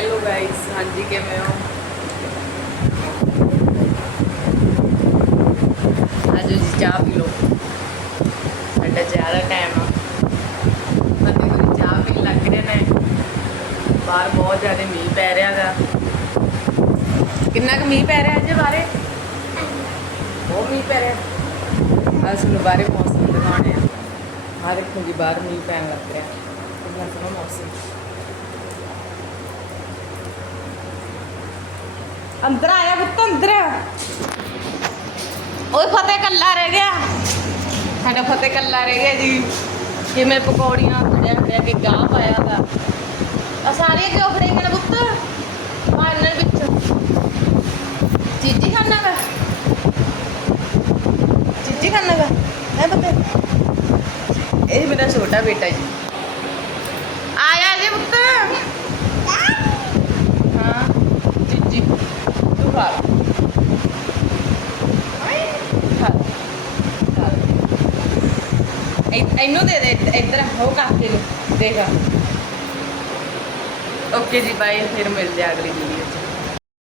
Hello guys, हाँ जी किवें हो? आज जी चाह पी लो। साढ़ा ज़्यादा टाइम आ फतेह को चाह पीन लग रहे ने। बाहर बहुत ज़्यादा मीह पै रहा गा। किन्ना क मीह पै रहा है जी बाहर? बहुत मीह पै रहा। अस बाहर मौसम दिखाने आ देखो जी, बाहर मीह पैन लग रहा। कितना सोहना मौसम। अंदर आया पुत्त, अंदर ओए फतेह कल्ला रह गया। साडा फतेह कल्ला रह गया जी। कि मैं पकौड़ियां खड़िया खड़िया के गाह पाया था। सारिया क्यों खड़े गए पुत्त? मारने बिच चीजी खाना गा, चीजी खाना गा है फतेह? ये मेरा छोटा बेटा जी। आया जी पुत्त। हाँ चीजी तू खा इनू दे दे, इधर हो काके देखा। ओके जी बाय, फिर मिलते हैं अगली वीडियो।